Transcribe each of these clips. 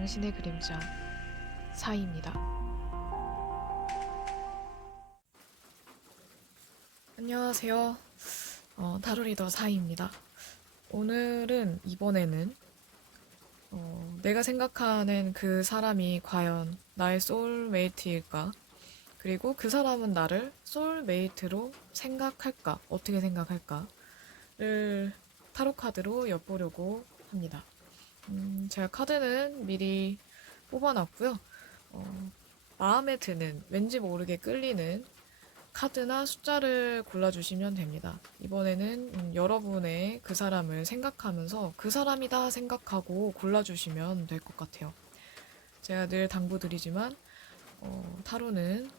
당신의 그림자 사이입니다. 안녕하세요. 타로 리더 사이입니다. 오늘은 이번에는 내가 생각하는 그 사람이 과연 나의 소울메이트일까? 그리고 그 사람은 나를 소울메이트로 생각할까? 어떻게 생각할까?를 타로 카드로 엿보려고 합니다. 제가 카드는 미리 뽑아놨고요. 마음에 드는, 왠지 모르게 끌리는 카드나 숫자를 골라주시면 됩니다. 이번에는 여러분의 그 사람을 생각하면서 그 사람이다 생각하고 골라주시면 될 것 같아요. 제가 늘 당부드리지만 타로는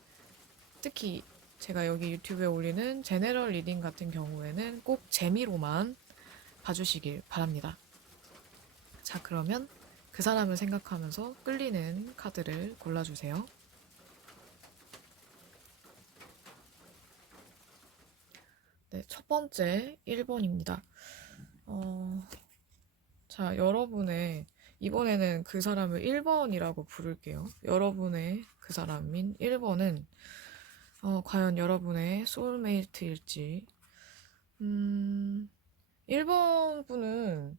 특히 제가 여기 유튜브에 올리는 제네럴 리딩 같은 경우에는 꼭 재미로만 봐주시길 바랍니다. 자, 그러면 그 사람을 생각하면서 끌리는 카드를 골라주세요. 네, 첫 번째 1번입니다. 자, 이번에는 그 사람을 1번이라고 부를게요. 여러분의 그 사람인 1번은, 과연 여러분의 소울메이트일지. 1번 분은,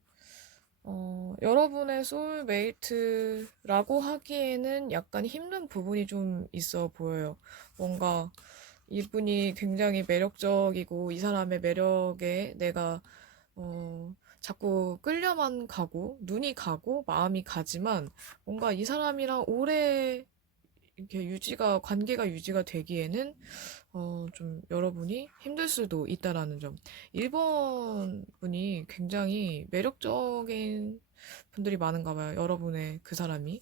여러분의 소울메이트라고 하기에는 약간 힘든 부분이 좀 있어 보여요. 뭔가 이분이 굉장히 매력적이고 이 사람의 매력에 내가 자꾸 끌려만 가고 눈이 가고 마음이 가지만 뭔가 이 사람이랑 오래 이렇게 관계가 유지가 되기에는 좀 여러분이 힘들 수도 있다라는 점. 1번 분이 굉장히 매력적인 분들이 많은가 봐요. 여러분의 그 사람이.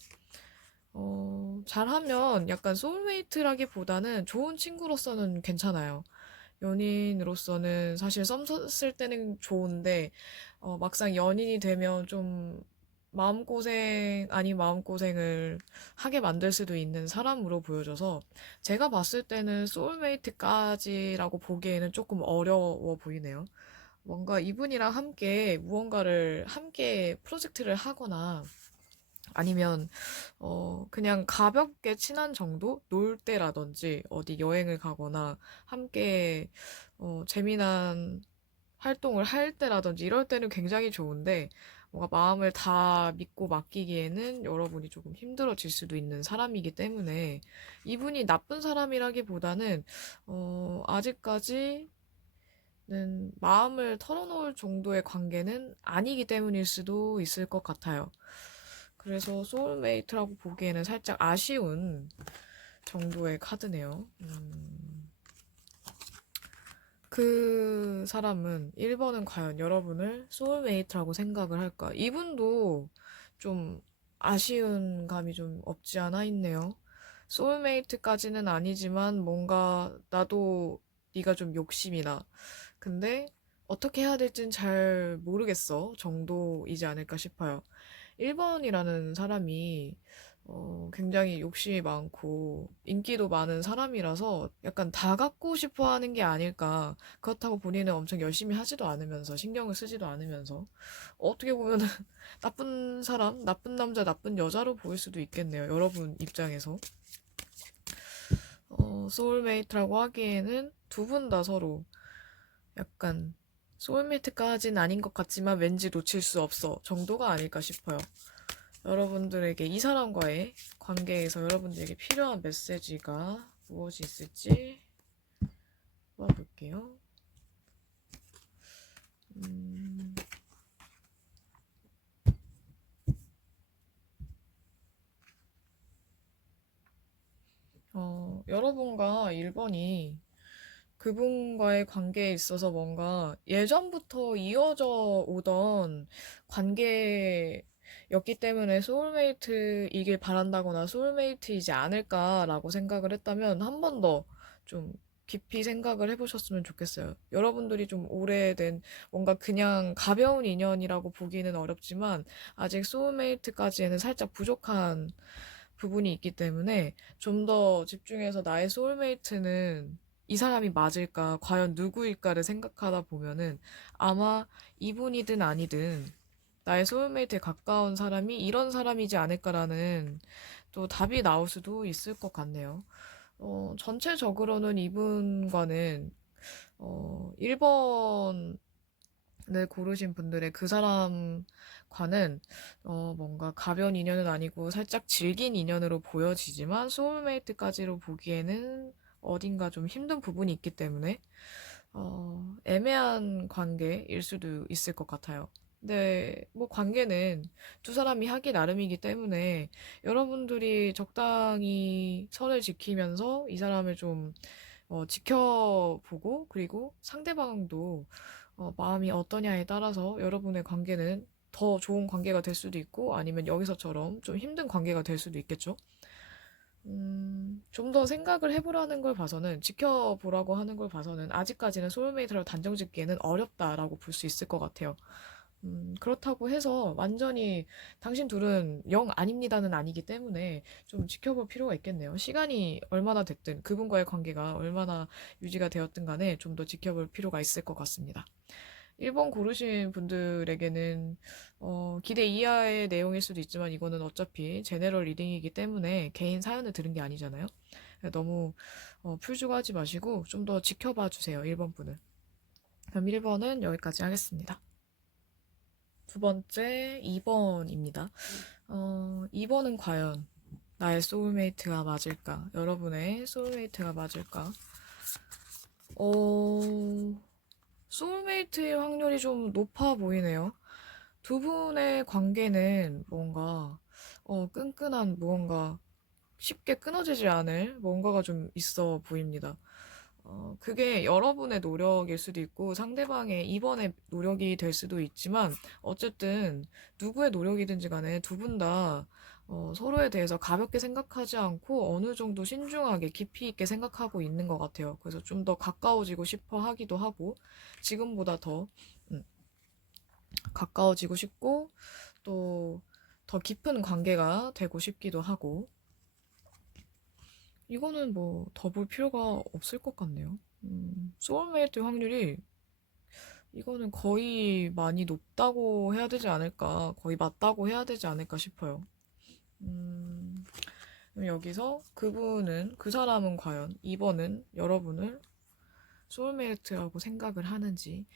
잘하면 약간 소울메이트라기보다는 좋은 친구로서는 괜찮아요. 연인으로서는 사실 썸 탔을 때는 좋은데, 막상 연인이 되면 좀 마음고생 아닌 마음고생을 하게 만들 수도 있는 사람으로 보여져서, 제가 봤을 때는 소울메이트까지라고 보기에는 조금 어려워 보이네요. 뭔가 이분이랑 함께 무언가를 함께 프로젝트를 하거나, 아니면 그냥 가볍게 친한 정도? 놀 때라든지 어디 여행을 가거나 함께 재미난 활동을 할 때라든지 이럴 때는 굉장히 좋은데 뭔가 마음을 다 믿고 맡기기에는 여러분이 조금 힘들어질 수도 있는 사람이기 때문에 이분이 나쁜 사람이라기보다는 아직까지는 마음을 털어놓을 정도의 관계는 아니기 때문일 수도 있을 것 같아요. 그래서 소울메이트라고 보기에는 살짝 아쉬운 정도의 카드네요. 그 사람은 1번은 과연 여러분을 소울메이트라고 생각을 할까? 이분도 좀 아쉬운 감이 좀 없지 않아 있네요. 소울메이트까지는 아니지만 뭔가 나도 네가 좀 욕심이 나. 근데 어떻게 해야 될진 잘 모르겠어 정도이지 않을까 싶어요. 1번이라는 사람이 굉장히 욕심이 많고 인기도 많은 사람이라서 약간 다 갖고 싶어 하는 게 아닐까. 그렇다고 본인은 엄청 열심히 하지도 않으면서 신경을 쓰지도 않으면서 어떻게 보면은 나쁜 사람, 나쁜 남자, 나쁜 여자로 보일 수도 있겠네요. 여러분 입장에서. 소울메이트라고 하기에는 두 분 다 서로 약간 소울메이트까지는 아닌 것 같지만 왠지 놓칠 수 없어 정도가 아닐까 싶어요. 여러분들에게 이 사람과의 관계에서 여러분들에게 필요한 메시지가 무엇이 있을지 뽑아볼게요. 여러분과 1번이 그분과의 관계에 있어서 뭔가 예전부터 이어져 오던 관계였기 때문에 소울메이트이길 바란다거나 소울메이트이지 않을까라고 생각을 했다면 한 번 더 좀 깊이 생각을 해보셨으면 좋겠어요. 여러분들이 좀 오래된 뭔가 그냥 가벼운 인연이라고 보기는 어렵지만 아직 소울메이트까지에는 살짝 부족한 부분이 있기 때문에 좀 더 집중해서 나의 소울메이트는 이 사람이 맞을까, 과연 누구일까를 생각하다 보면은 아마 이분이든 아니든 나의 소울메이트에 가까운 사람이 이런 사람이지 않을까라는 또 답이 나올 수도 있을 것 같네요. 전체적으로는 이분과는 1번을 고르신 분들의 그 사람과는 뭔가 가벼운 인연은 아니고 살짝 질긴 인연으로 보여지지만 소울메이트까지로 보기에는 어딘가 좀 힘든 부분이 있기 때문에 애매한 관계일 수도 있을 것 같아요. 근데 뭐 관계는 두 사람이 하기 나름이기 때문에 여러분들이 적당히 선을 지키면서 이 사람을 좀 지켜보고 그리고 상대방도 마음이 어떠냐에 따라서 여러분의 관계는 더 좋은 관계가 될 수도 있고 아니면 여기서처럼 좀 힘든 관계가 될 수도 있겠죠. 좀 더 생각을 해보라는 걸 봐서는, 지켜보라고 하는 걸 봐서는, 아직까지는 소울메이트라고 단정 짓기에는 어렵다라고 볼 수 있을 것 같아요. 그렇다고 해서 완전히 당신 둘은 영 아닙니다는 아니기 때문에 좀 지켜볼 필요가 있겠네요. 시간이 얼마나 됐든, 그분과의 관계가 얼마나 유지가 되었든 간에 좀 더 지켜볼 필요가 있을 것 같습니다. 1번 고르신 분들에게는 기대 이하의 내용일 수도 있지만 이거는 어차피 제네럴 리딩이기 때문에 개인 사연을 들은 게 아니잖아요. 너무 풀주고 하지 마시고 좀 더 지켜봐 주세요. 1번 분은. 그럼 1번은 여기까지 하겠습니다. 두 번째 2번입니다. 2번은 과연 나의 소울메이트가 맞을까? 여러분의 소울메이트가 맞을까? 어, 소울메이트의 확률이 좀 높아 보이네요. 두 분의 관계는 뭔가, 끈끈한 무언가, 쉽게 끊어지지 않을 뭔가가 좀 있어 보입니다. 그게 여러분의 노력일 수도 있고 상대방의 이번의 노력이 될 수도 있지만 어쨌든 누구의 노력이든지 간에 두 분 다 서로에 대해서 가볍게 생각하지 않고 어느 정도 신중하게 깊이 있게 생각하고 있는 것 같아요. 그래서 좀 더 가까워지고 싶어 하기도 하고 지금보다 더 음, 가까워지고 싶고 또 더 깊은 관계가 되고 싶기도 하고 이거는 뭐 더 볼 필요가 없을 것 같네요. 소울메이트 확률이 이거는 거의 많이 높다고 해야 되지 않을까, 거의 맞다고 해야 되지 않을까 싶어요. 그럼 여기서 그분은, 그 사람은 과연 2번은 여러분을 소울메이트라고 생각을 하는지,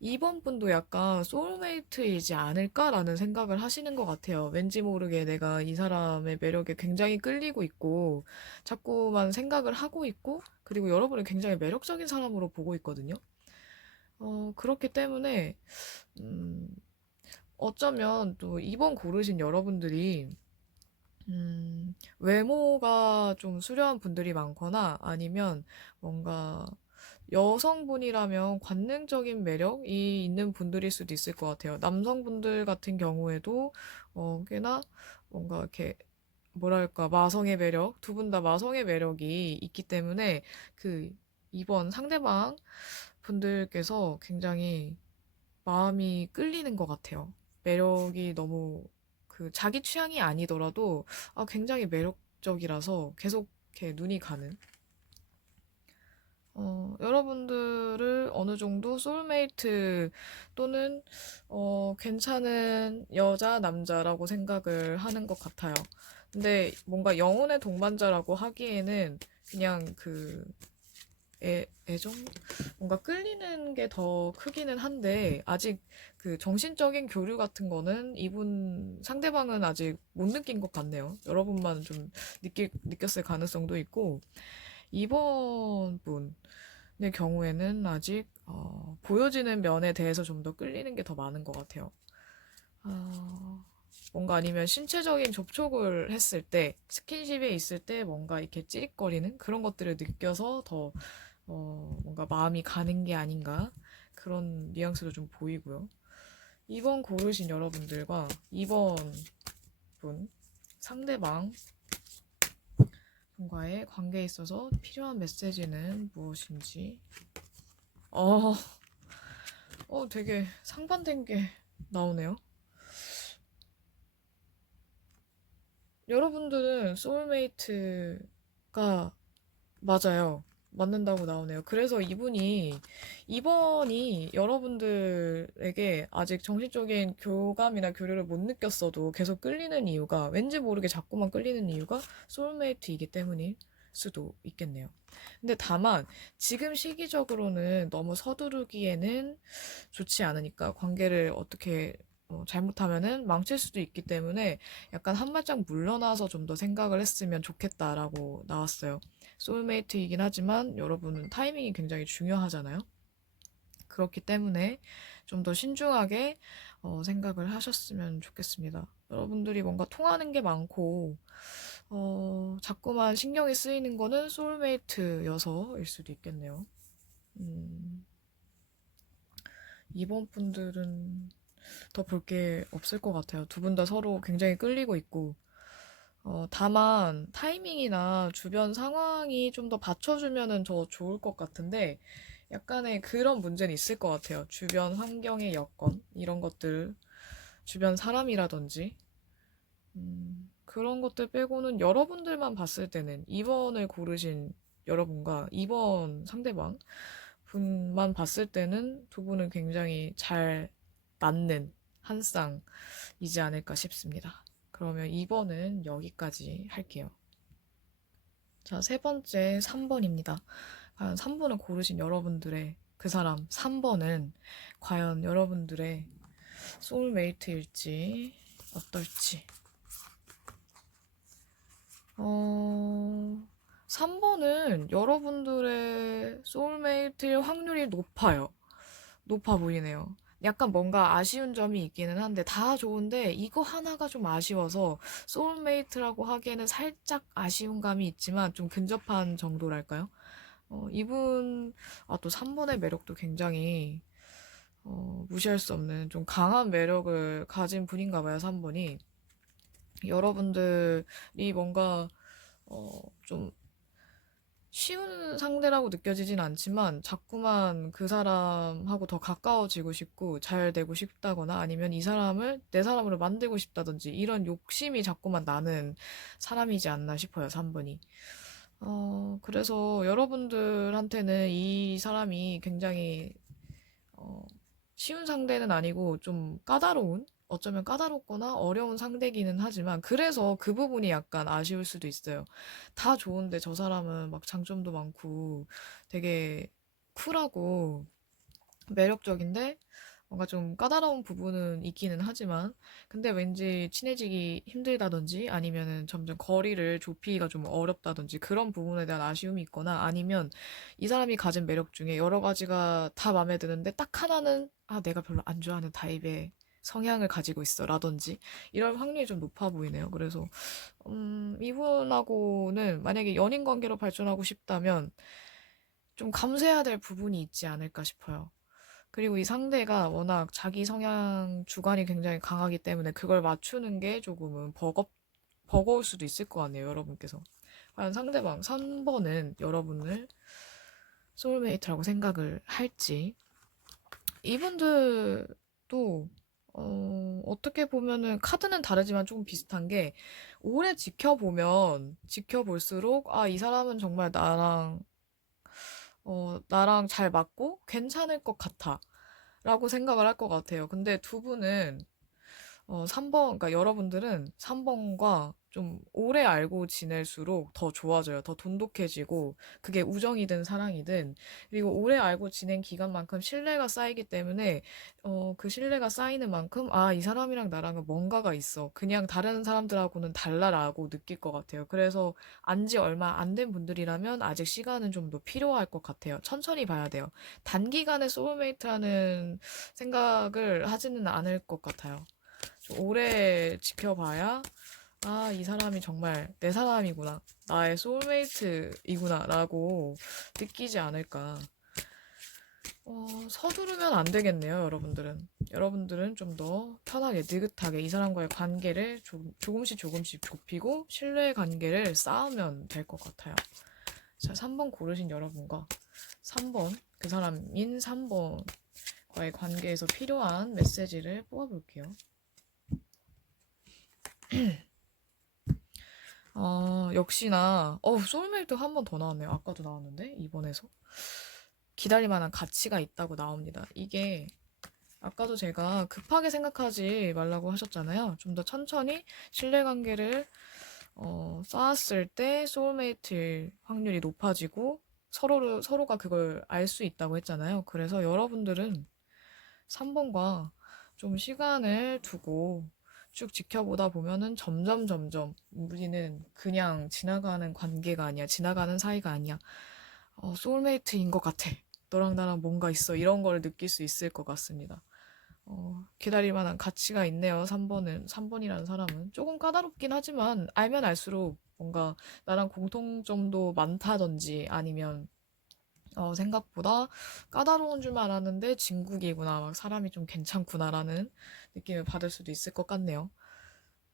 2번 분도 약간 소울메이트이지 않을까라는 생각을 하시는 것 같아요. 왠지 모르게 내가 이 사람의 매력에 굉장히 끌리고 있고, 자꾸만 생각을 하고 있고, 그리고 여러분을 굉장히 매력적인 사람으로 보고 있거든요. 그렇기 때문에, 음, 어쩌면 또 2번 고르신 여러분들이, 외모가 좀 수려한 분들이 많거나 아니면 뭔가 여성분이라면 관능적인 매력이 있는 분들일 수도 있을 것 같아요. 남성분들 같은 경우에도 꽤나 뭔가 이렇게 뭐랄까 마성의 매력, 두 분 다 마성의 매력이 있기 때문에 그 이번 상대방 분들께서 굉장히 마음이 끌리는 것 같아요. 매력이 너무 그 자기 취향이 아니더라도 굉장히 매력적이라서 계속 이렇게 눈이 가는. 여러분들을 어느 정도 소울메이트 또는 괜찮은 여자, 남자라고 생각을 하는 것 같아요. 근데 뭔가 영혼의 동반자라고 하기에는 그냥 그 애정? 뭔가 끌리는 게 더 크기는 한데, 아직 그 정신적인 교류 같은 거는 이분, 상대방은 아직 못 느낀 것 같네요. 여러분만 좀 느꼈을 가능성도 있고, 이번 분의 경우에는 아직, 보여지는 면에 대해서 좀 더 끌리는 게 더 많은 것 같아요. 뭔가 아니면 신체적인 접촉을 했을 때, 스킨십에 있을 때 뭔가 이렇게 찌릿거리는 그런 것들을 느껴서 더 뭔가 마음이 가는 게 아닌가 그런 뉘앙스도 좀 보이고요. 2번 고르신 여러분들과 2번 분 상대방 분과의 관계에 있어서 필요한 메시지는 무엇인지 어, 되게 상반된 게 나오네요. 여러분들은 소울메이트가 맞아요. 맞는다고 나오네요. 그래서 이번이 여러분들에게 아직 정신적인 교감이나 교류를 못 느꼈어도 계속 끌리는 이유가, 왠지 모르게 자꾸만 끌리는 이유가 소울메이트이기 때문일 수도 있겠네요. 근데 다만 지금 시기적으로는 너무 서두르기에는 좋지 않으니까, 관계를 어떻게 잘못하면은 망칠 수도 있기 때문에 약간 한 발짝 물러나서 좀 더 생각을 했으면 좋겠다라고 나왔어요. 소울메이트이긴 하지만 여러분은 타이밍이 굉장히 중요하잖아요. 그렇기 때문에 좀 더 신중하게 생각을 하셨으면 좋겠습니다. 여러분들이 뭔가 통하는 게 많고 자꾸만 신경이 쓰이는 거는 소울메이트여서일 수도 있겠네요. 음, 이번 분들은 더 볼 게 없을 것 같아요. 두 분 다 서로 굉장히 끌리고 있고, 다만 타이밍이나 주변 상황이 좀 더 받쳐주면은 더 좋을 것 같은데, 약간의 그런 문제는 있을 것 같아요. 주변 환경의 여건, 이런 것들, 주변 사람이라든지, 그런 것들 빼고는 여러분들만 봤을 때는, 2번을 고르신 여러분과 2번 상대방 분만 봤을 때는 두 분은 굉장히 잘 맞는 한 쌍이지 않을까 싶습니다. 그러면 2번은 여기까지 할게요. 자, 세 번째 3번입니다. 과연 3번을 고르신 여러분들의 그 사람 3번은 과연 여러분들의 소울메이트일지 어떨지. 3번은 여러분들의 소울메이트일 확률이 높아 보이네요. 약간 뭔가 아쉬운 점이 있기는 한데 다 좋은데 이거 하나가 좀 아쉬워서 소울메이트라고 하기에는 살짝 아쉬운 감이 있지만 좀 근접한 정도랄까요? 이분, 또 3번의 매력도 굉장히 무시할 수 없는 좀 강한 매력을 가진 분인가 봐요, 3번이. 여러분들이 뭔가 좀 쉬운 상대라고 느껴지진 않지만 자꾸만 그 사람하고 더 가까워지고 싶고 잘 되고 싶다거나 아니면 이 사람을 내 사람으로 만들고 싶다든지 이런 욕심이 자꾸만 나는 사람이지 않나 싶어요, 3번이. 그래서 여러분들한테는 이 사람이 굉장히 어, 쉬운 상대는 아니고 좀 어쩌면 까다롭거나 어려운 상대기는 하지만 그래서 그 부분이 약간 아쉬울 수도 있어요. 다 좋은데 저 사람은 막 장점도 많고 되게 쿨하고 매력적인데 뭔가 좀 까다로운 부분은 있기는 하지만 근데 왠지 친해지기 힘들다든지 아니면은 점점 거리를 좁히기가 좀 어렵다든지 그런 부분에 대한 아쉬움이 있거나 아니면 이 사람이 가진 매력 중에 여러 가지가 다 마음에 드는데 딱 하나는 내가 별로 안 좋아하는 타입의 성향을 가지고 있어 라든지 이럴 확률이 좀 높아 보이네요. 그래서 이분하고는 만약에 연인 관계로 발전하고 싶다면 좀 감수해야 될 부분이 있지 않을까 싶어요. 그리고 이 상대가 워낙 자기 성향 주관이 굉장히 강하기 때문에 그걸 맞추는 게 조금은 버거울 수도 있을 것 같네요, 여러분께서. 과연 상대방 3번은 여러분을 소울메이트라고 생각을 할지. 이분들도, 어떻게 보면은 카드는 다르지만 조금 비슷한 게, 오래 지켜볼수록, 이 사람은 정말 나랑 잘 맞고 괜찮을 것 같아. 라고 생각을 할 것 같아요. 근데 두 분은 3번, 그러니까 여러분들은 3번과 좀 오래 알고 지낼수록 더 좋아져요. 더 돈독해지고, 그게 우정이든 사랑이든. 그리고 오래 알고 지낸 기간만큼 신뢰가 쌓이기 때문에, 그 신뢰가 쌓이는 만큼, 이 사람이랑 나랑은 뭔가가 있어. 그냥 다른 사람들하고는 달라라고 느낄 것 같아요. 그래서 안지 얼마 안 된 분들이라면 아직 시간은 좀 더 필요할 것 같아요. 천천히 봐야 돼요. 단기간에 소울메이트라는 생각을 하지는 않을 것 같아요. 좀 오래 지켜봐야, 이 사람이 정말 내 사람이구나. 나의 소울메이트이구나. 라고 느끼지 않을까. 서두르면 안 되겠네요, 여러분들은. 여러분들은 좀 더 편하게, 느긋하게 이 사람과의 관계를 조금씩 좁히고 신뢰의 관계를 쌓으면 될 것 같아요. 자, 3번 고르신 여러분과 3번, 그 사람인 3번과의 관계에서 필요한 메시지를 뽑아볼게요. 역시나, 소울메이트 한 번 더 나왔네요. 아까도 나왔는데, 이번에서. 기다릴 만한 가치가 있다고 나옵니다. 이게, 아까도 제가 급하게 생각하지 말라고 하셨잖아요. 좀 더 천천히 신뢰관계를, 쌓았을 때 소울메이트일 확률이 높아지고, 서로가 그걸 알 수 있다고 했잖아요. 그래서 여러분들은 3번과 좀 시간을 두고 쭉 지켜보다 보면은 점점 우리는 그냥 지나가는 관계가 아니야. 지나가는 사이가 아니야. 소울메이트인 것 같아. 너랑 나랑 뭔가 있어. 이런 걸 느낄 수 있을 것 같습니다. 기다릴 만한 가치가 있네요. 3번이라는 사람은. 조금 까다롭긴 하지만 알면 알수록 뭔가 나랑 공통점도 많다든지 아니면 생각보다 까다로운 줄만 알았는데 진국이구나, 막 사람이 좀 괜찮구나라는 느낌을 받을 수도 있을 것 같네요.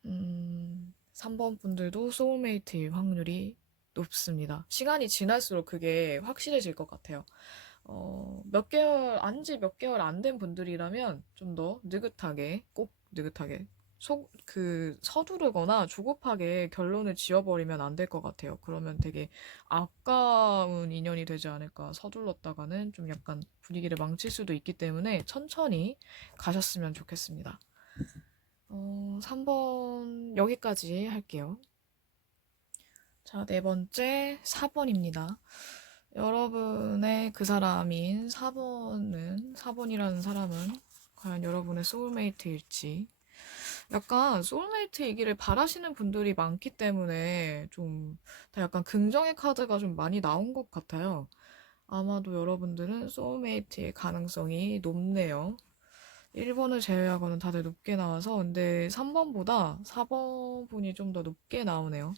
3번 분들도 소울메이트일 확률이 높습니다. 시간이 지날수록 그게 확실해질 것 같아요. 안지 몇 개월 안 된 분들이라면 좀 더 느긋하게, 꼭 느긋하게, 서두르거나 조급하게 결론을 지어버리면 안 될 것 같아요. 그러면 되게 아까운 인연이 되지 않을까. 서둘렀다가는 좀 약간 분위기를 망칠 수도 있기 때문에 천천히 가셨으면 좋겠습니다. 3번 여기까지 할게요. 자, 네 번째 4번입니다. 여러분의 그 사람인 4번이라는 사람은 과연 여러분의 소울메이트일지. 약간 소울메이트이기를 바라시는 분들이 많기 때문에 좀 다 약간 긍정의 카드가 좀 많이 나온 것 같아요. 아마도 여러분들은 소울메이트의 가능성이 높네요. 1번을 제외하고는 다들 높게 나와서 근데 3번보다 4번 분이 좀 더 높게 나오네요.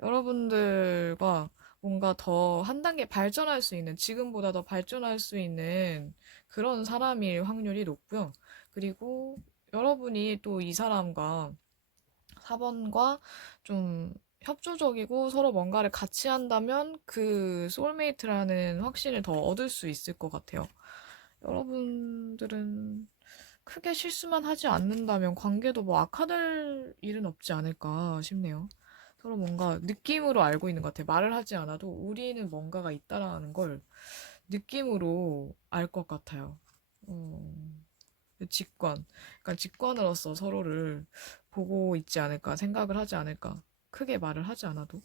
여러분들과 뭔가 더 한 단계 발전할 수 있는, 지금보다 더 발전할 수 있는 그런 사람일 확률이 높고요. 그리고 여러분이 또 이 사람과 4번과 좀 협조적이고 서로 뭔가를 같이 한다면 그 소울메이트라는 확신을 더 얻을 수 있을 것 같아요. 여러분들은 크게 실수만 하지 않는다면 관계도 뭐 악화될 일은 없지 않을까 싶네요. 서로 뭔가 느낌으로 알고 있는 것 같아요. 말을 하지 않아도 우리는 뭔가가 있다라는 걸 느낌으로 알 것 같아요. 어, 그러니까 직관으로서 서로를 보고 있지 않을까, 생각을 하지 않을까. 크게 말을 하지 않아도.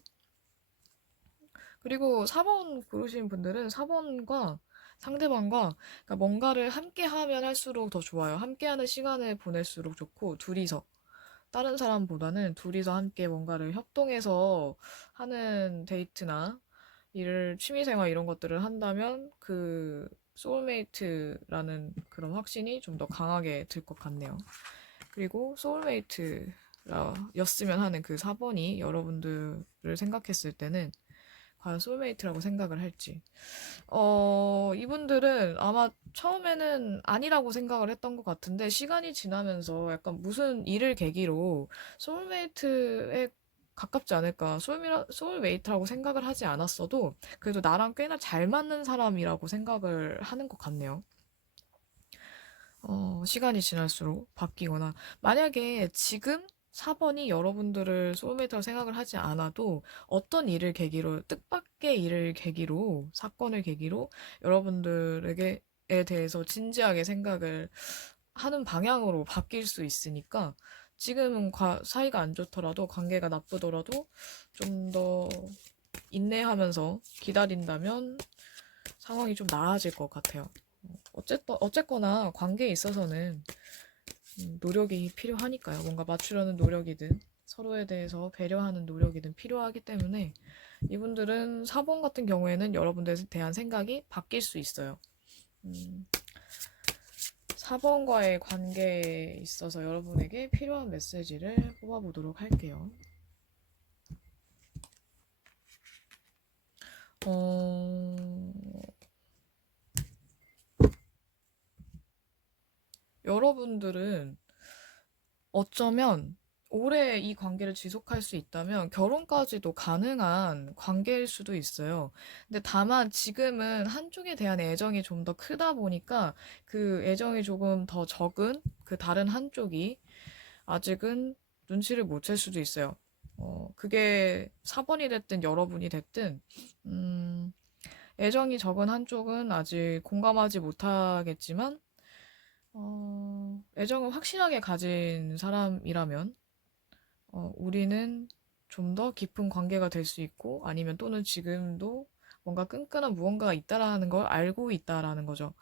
그리고 4번 고르신 분들은 4번과 상대방과 그러니까 뭔가를 함께 하면 할수록 더 좋아요. 함께 하는 시간을 보낼수록 좋고, 둘이서. 다른 사람보다는 둘이서 함께 뭔가를 협동해서 하는 데이트나 취미생활 이런 것들을 한다면 그 소울메이트라는 그런 확신이 좀 더 강하게 들 것 같네요. 그리고 소울메이트였으면 하는 그 4번이 여러분들을 생각했을 때는 과연 소울메이트라고 생각을 할지. 이분들은 아마 처음에는 아니라고 생각을 했던 것 같은데, 시간이 지나면서 약간 무슨 일을 계기로 소울메이트에 가깝지 않을까. 소울메이트라고 생각을 하지 않았어도, 그래도 나랑 꽤나 잘 맞는 사람이라고 생각을 하는 것 같네요. 시간이 지날수록 바뀌거나, 만약에 지금 4번이 여러분들을 소울메이트라고 생각을 하지 않아도 어떤 일을 계기로, 뜻밖의 일을 계기로, 사건을 계기로 여러분들에게 에 대해서 진지하게 생각을 하는 방향으로 바뀔 수 있으니까 지금은 사이가 안 좋더라도 관계가 나쁘더라도 좀 더 인내하면서 기다린다면 상황이 좀 나아질 것 같아요. 어쨌거나 관계에 있어서는 노력이 필요하니까요. 뭔가 맞추려는 노력이든 서로에 대해서 배려하는 노력이든 필요하기 때문에 이분들은 4번 같은 경우에는 여러분들에 대한 생각이 바뀔 수 있어요. 4번과의 관계에 있어서 여러분에게 필요한 메시지를 뽑아보도록 할게요. 여러분들은 어쩌면 오래 이 관계를 지속할 수 있다면 결혼까지도 가능한 관계일 수도 있어요. 근데 다만 지금은 한쪽에 대한 애정이 좀 더 크다 보니까 그 애정이 조금 더 적은 그 다른 한쪽이 아직은 눈치를 못 챌 수도 있어요. 그게 4번이 됐든 여러분이 됐든, 음, 애정이 적은 한쪽은 아직 공감하지 못하겠지만, 애정을 확실하게 가진 사람이라면, 우리는 좀 더 깊은 관계가 될 수 있고, 아니면 또는 지금도 뭔가 끈끈한 무언가가 있다라는 걸 알고 있다라는 거죠.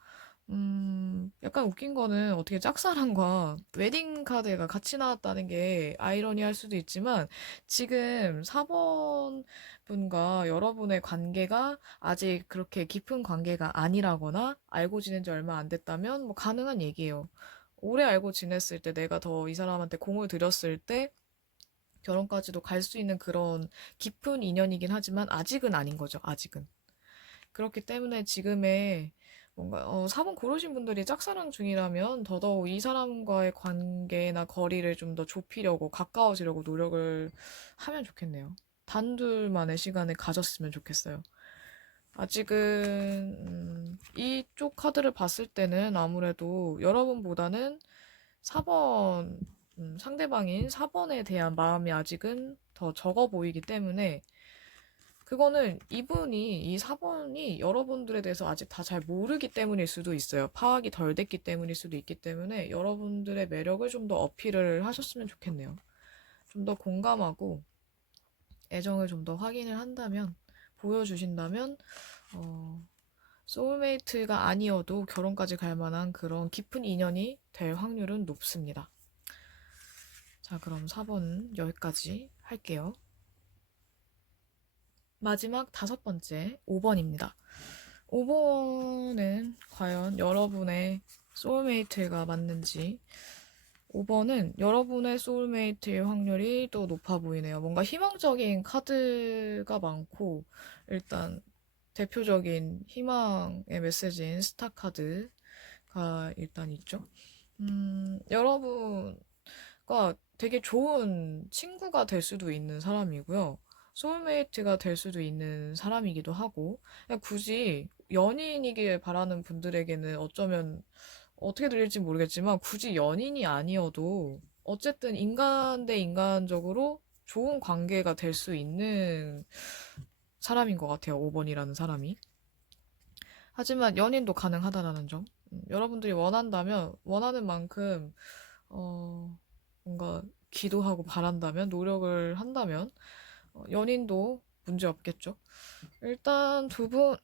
약간 웃긴 거는 어떻게 짝사랑과 웨딩 카드가 같이 나왔다는 게 아이러니할 수도 있지만 지금 4번 분과 여러분의 관계가 아직 그렇게 깊은 관계가 아니라거나 알고 지낸 지 얼마 안 됐다면 뭐 가능한 얘기예요. 오래 알고 지냈을 때 내가 더 이 사람한테 공을 들였을 때 결혼까지도 갈 수 있는 그런 깊은 인연이긴 하지만 아직은 아닌 거죠. 아직은. 그렇기 때문에 지금의 뭔가 4번 고르신 분들이 짝사랑 중이라면 더더욱 이 사람과의 관계나 거리를 좀 더 좁히려고 가까워지려고 노력을 하면 좋겠네요. 단둘만의 시간을 가졌으면 좋겠어요. 아직은 이쪽 카드를 봤을 때는 아무래도 여러분보다는 4번 상대방인 4번에 대한 마음이 아직은 더 적어 보이기 때문에 그거는 이분이, 이 4번이 여러분들에 대해서 아직 다 잘 모르기 때문일 수도 있어요. 파악이 덜 됐기 때문일 수도 있기 때문에 여러분들의 매력을 좀 더 어필을 하셨으면 좋겠네요. 좀 더 공감하고 애정을 좀 더 확인을 한다면, 보여주신다면, 어, 소울메이트가 아니어도 결혼까지 갈 만한 그런 깊은 인연이 될 확률은 높습니다. 자, 그럼 4번은 여기까지 할게요. 마지막 5번째, 5번입니다. 5번은 과연 여러분의 소울메이트가 맞는지 5번은 여러분의 소울메이트의 확률이 또 높아 보이네요. 뭔가 희망적인 카드가 많고 일단 대표적인 희망의 메시지인 스타 카드가 일단 있죠. 여러분과 되게 좋은 친구가 될 수도 있는 사람이고요. 소울메이트가 될 수도 있는 사람이기도 하고, 그냥 굳이 연인이길 바라는 분들에게는 어쩌면 어떻게 들릴지 모르겠지만, 굳이 연인이 아니어도, 어쨌든 인간 대 인간적으로 좋은 관계가 될 수 있는 사람인 것 같아요. 5번이라는 사람이. 하지만 연인도 가능하다라는 점. 여러분들이 원한다면, 원하는 만큼, 어, 뭔가 기도하고 바란다면, 노력을 한다면, 연인도 문제 없겠죠. 일단 두 분,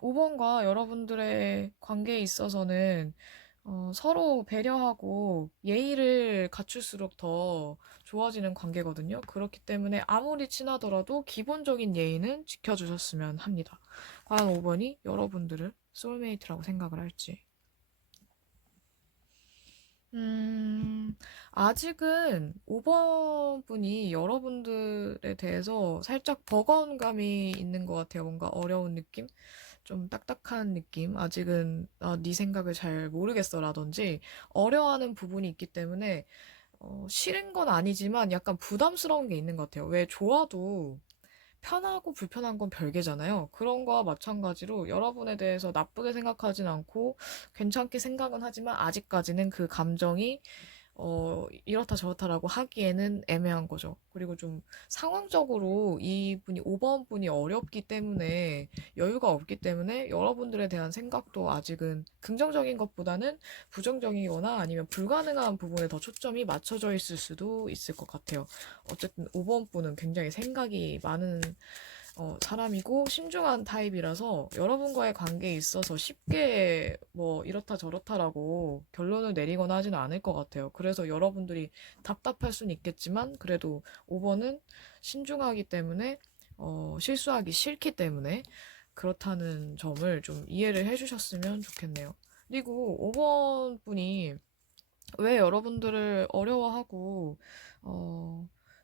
5번과 여러분들의 관계에 있어서는 서로 배려하고 예의를 갖출수록 더 좋아지는 관계거든요. 그렇기 때문에 아무리 친하더라도 기본적인 예의는 지켜주셨으면 합니다. 과연 5번이 여러분들을 소울메이트라고 생각을 할지. 음, 아직은 5번 분이 여러분들에 대해서 살짝 버거운 감이 있는 것 같아요. 뭔가 어려운 느낌? 좀 딱딱한 느낌? 아직은, 네 생각을 잘 모르겠어라든지, 어려워하는 부분이 있기 때문에, 싫은 건 아니지만 약간 부담스러운 게 있는 것 같아요. 왜 좋아도 편하고 불편한 건 별개잖아요. 그런 거와 마찬가지로 여러분에 대해서 나쁘게 생각하진 않고 괜찮게 생각은 하지만 아직까지는 그 감정이 이렇다 저렇다라고 하기에는 애매한 거죠. 그리고 좀 상황적으로 이분이 5번 분이 어렵기 때문에 여유가 없기 때문에 여러분들에 대한 생각도 아직은 긍정적인 것보다는 부정적이거나 아니면 불가능한 부분에 더 초점이 맞춰져 있을 수도 있을 것 같아요. 어쨌든 5번 분은 굉장히 생각이 많은 사람이고 신중한 타입이라서 여러분과의 관계에 있어서 쉽게 뭐 이렇다 저렇다라고 결론을 내리거나 하지는 않을 것 같아요. 그래서 여러분들이 답답할 수는 있겠지만 그래도 5번은 신중하기 때문에 실수하기 싫기 때문에 그렇다는 점을 좀 이해를 해주셨으면 좋겠네요. 그리고 5번 분이 왜 여러분들을 어려워하고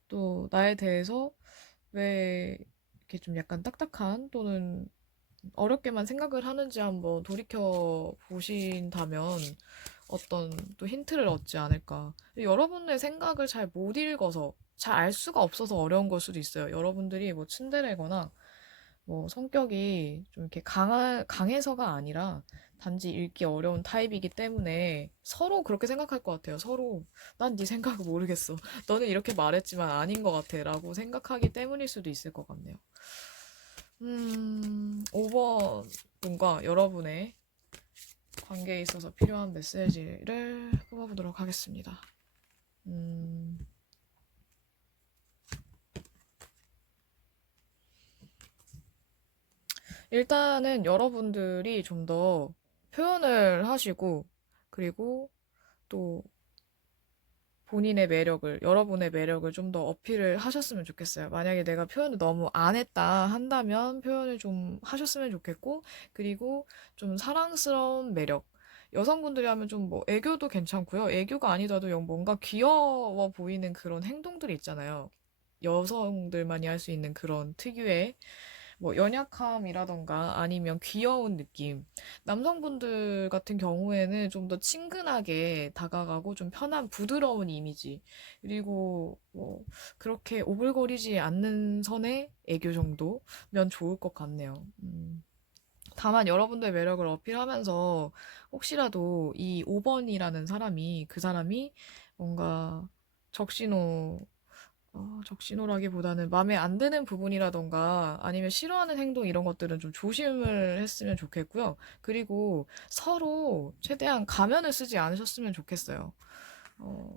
또 나에 대해서 왜 이렇게 좀 약간 딱딱한 또는 어렵게만 생각을 하는지 한번 돌이켜 보신다면 어떤 또 힌트를 얻지 않을까. 여러분의 생각을 잘 못 읽어서 잘 알 수가 없어서 어려운 걸 수도 있어요. 여러분들이 뭐 츤데레거나 뭐 성격이 좀 이렇게 강해서가 아니라 단지 읽기 어려운 타입이기 때문에 서로 그렇게 생각할 것 같아요. 서로 난 네 생각을 모르겠어. 너는 이렇게 말했지만 아닌 것 같아. 라고 생각하기 때문일 수도 있을 것 같네요. 5번 분과 여러분의 관계에 있어서 필요한 메시지를 뽑아보도록 하겠습니다. 음, 일단은 여러분들이 좀 더 표현을 하시고, 그리고 또 본인의 매력을, 여러분의 매력을 좀 더 어필을 하셨으면 좋겠어요. 만약에 내가 표현을 너무 안 했다 한다면 표현을 좀 하셨으면 좋겠고, 그리고 좀 사랑스러운 매력. 여성분들이 하면 좀 뭐 애교도 괜찮고요. 애교가 아니더라도 뭔가 귀여워 보이는 그런 행동들이 있잖아요. 여성들만이 할 수 있는 그런 특유의 뭐 연약함이라던가 아니면 귀여운 느낌. 남성분들 같은 경우에는 좀 더 친근하게 다가가고 좀 편한 부드러운 이미지. 그리고 뭐 그렇게 오글거리지 않는 선의 애교 정도면 좋을 것 같네요. 다만 여러분들의 매력을 어필하면서 혹시라도 이 5번이라는 사람이 그 사람이 뭔가 적신호 적신호라기보다는 마음에 안 드는 부분이라던가 아니면 싫어하는 행동 이런 것들은 좀 조심을 했으면 좋겠고요. 그리고 서로 최대한 가면을 쓰지 않으셨으면 좋겠어요.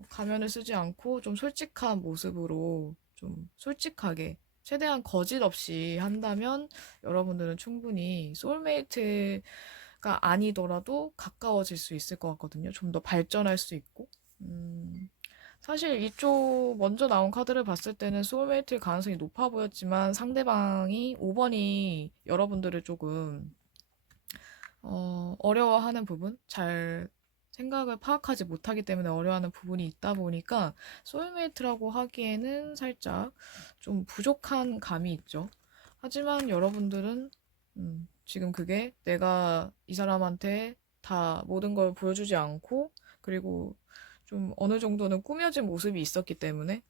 가면을 쓰지 않고 좀 솔직한 모습으로 좀 솔직하게 최대한 거짓 없이 한다면 여러분들은 충분히 소울메이트가 아니더라도 가까워질 수 있을 것 같거든요. 좀 더 발전할 수 있고. 음, 사실 이쪽 먼저 나온 카드를 봤을 때는 소울메이트일 가능성이 높아 보였지만 상대방이 5번이 여러분들을 조금 어려워하는 부분, 잘 생각을 파악하지 못하기 때문에 어려워하는 부분이 있다 보니까 소울메이트라고 하기에는 살짝 좀 부족한 감이 있죠. 하지만 여러분들은 지금 그게 내가 이 사람한테 다 모든 걸 보여주지 않고 그리고 좀 어느 정도는 꾸며진 모습이 있었기 때문에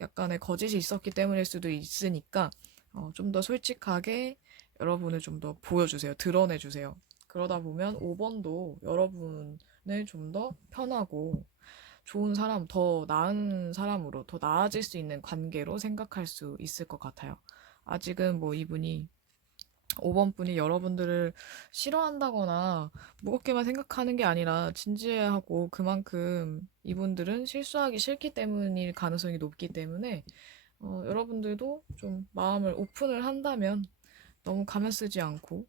약간의 거짓이 있었기 때문일 수도 있으니까 좀 더 솔직하게 여러분을 좀 더 보여주세요. 드러내주세요. 그러다 보면 5번도 여러분을 좀 더 편하고 좋은 사람, 더 나은 사람으로, 더 나아질 수 있는 관계로 생각할 수 있을 것 같아요. 아직은 뭐 이분이 5번 분이 여러분들을 싫어한다거나 무겁게만 생각하는 게 아니라 진지해하고 그만큼 이분들은 실수하기 싫기 때문일 가능성이 높기 때문에 여러분들도 좀 마음을 오픈을 한다면 너무 가면 쓰지 않고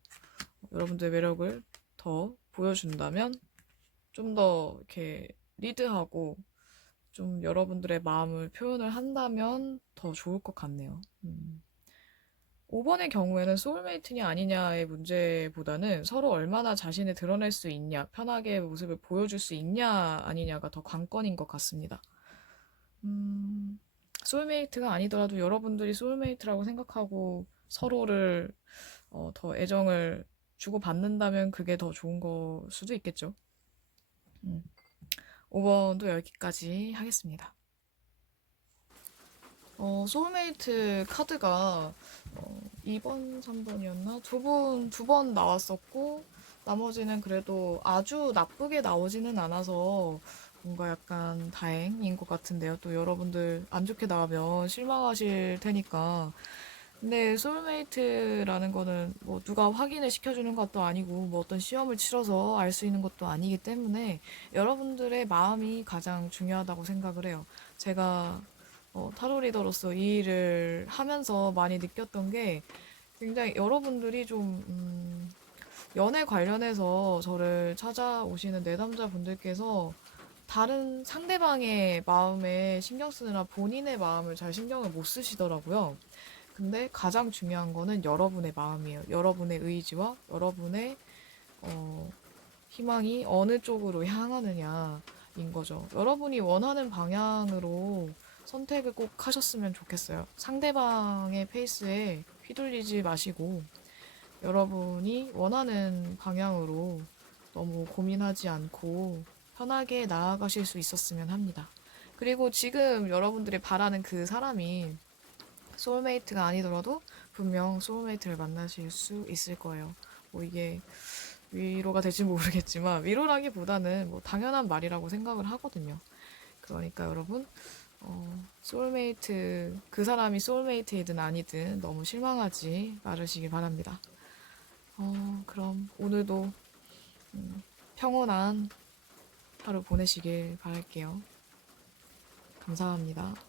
여러분들의 매력을 더 보여준다면 좀 더 이렇게 리드하고 좀 여러분들의 마음을 표현을 한다면 더 좋을 것 같네요. 5번의 경우에는 소울메이트냐 아니냐의 문제보다는 서로 얼마나 자신을 드러낼 수 있냐, 편하게 모습을 보여줄 수 있냐 아니냐가 더 관건인 것 같습니다. 소울메이트가 아니더라도 여러분들이 소울메이트라고 생각하고 서로를 더 애정을 주고받는다면 그게 더 좋은 거 수도 있겠죠. 음. 5번도 여기까지 하겠습니다. 소울메이트 카드가 2번, 3번이었나? 두 번 나왔었고, 나머지는 그래도 아주 나쁘게 나오지는 않아서 뭔가 약간 다행인 것 같은데요. 또 여러분들 안 좋게 나오면 실망하실 테니까. 근데 소울메이트라는 거는 뭐 누가 확인을 시켜주는 것도 아니고 뭐 어떤 시험을 치러서 알 수 있는 것도 아니기 때문에 여러분들의 마음이 가장 중요하다고 생각을 해요. 제가 타로 리더로서 이 일을 하면서 많이 느꼈던 게 굉장히 여러분들이 좀 연애 관련해서 저를 찾아오시는 내담자 분들께서 다른 상대방의 마음에 신경 쓰느라 본인의 마음을 잘 신경을 못 쓰시더라고요. 근데 가장 중요한 거는 여러분의 마음이에요. 여러분의 의지와 여러분의 어, 희망이 어느 쪽으로 향하느냐인 거죠. 여러분이 원하는 방향으로 선택을 꼭 하셨으면 좋겠어요. 상대방의 페이스에 휘둘리지 마시고 여러분이 원하는 방향으로 너무 고민하지 않고 편하게 나아가실 수 있었으면 합니다. 그리고 지금 여러분들이 바라는 그 사람이 소울메이트가 아니더라도 분명 소울메이트를 만나실 수 있을 거예요. 뭐 이게 위로가 될지 모르겠지만 위로라기보다는 뭐 당연한 말이라고 생각을 하거든요. 그러니까 여러분, 소울메이트, 그 사람이 소울메이트이든 아니든 너무 실망하지 말으시길 바랍니다. 그럼 오늘도 평온한 하루 보내시길 바랄게요. 감사합니다.